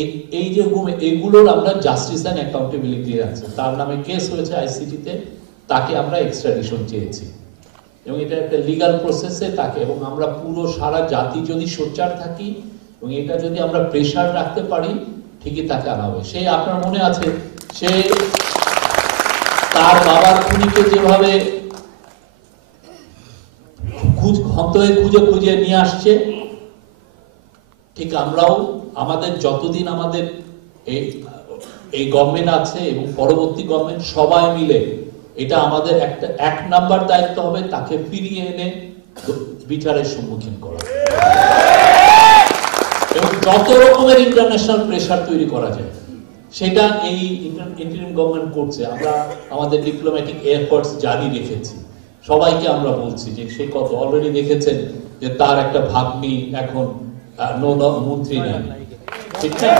এই যে এইগুলোর আমরা জাস্টিস অ্যান্ড অ্যাকাউন্টেবিলিটি আছে, তার নামে কেস হয়েছে আইসিটিতে, তাকে আমরা এক্সট্রাডিশন চেয়েছি এবং এটা একটা লিগাল প্রসেসে তাকে, এবং আমরা পুরো সারা জাতি যদি সোচ্চার থাকি এবং এটা যদি আমরা প্রেশার রাখতে পারি ঠিকই তাকে আনা হবে। সে আপনার মনে আছে সে তার বাবার খুনিকে যেভাবে খুঁজে খুঁজে নিয়ে আসছে, ঠিক আমরাও আমাদের যতদিন আমাদের এই গভর্নমেন্ট আছে এবং পরবর্তী গভর্নমেন্ট সবাই মিলে এটা আমাদের একটা 1 নাম্বার দায়িত্ব হবে তাকে ফিরিয়ে এনে বিচারের সম্মুখীন করা এবং যত রকমের ইন্টারন্যাশনাল প্রেসার তৈরি করা যায় সেটা এই ইন্টারিম গভর্নমেন্ট করছে। আমরা আমাদের ডিপ্লোম্যাটিক এফোর্টস জারি রেখেছি, সবাইকে আমরা বলছি যে সে কত অলরেডি দেখেছেন যে তার একটা ভাগ্নি এখন মন্ত্রী নেন, ঠিক না?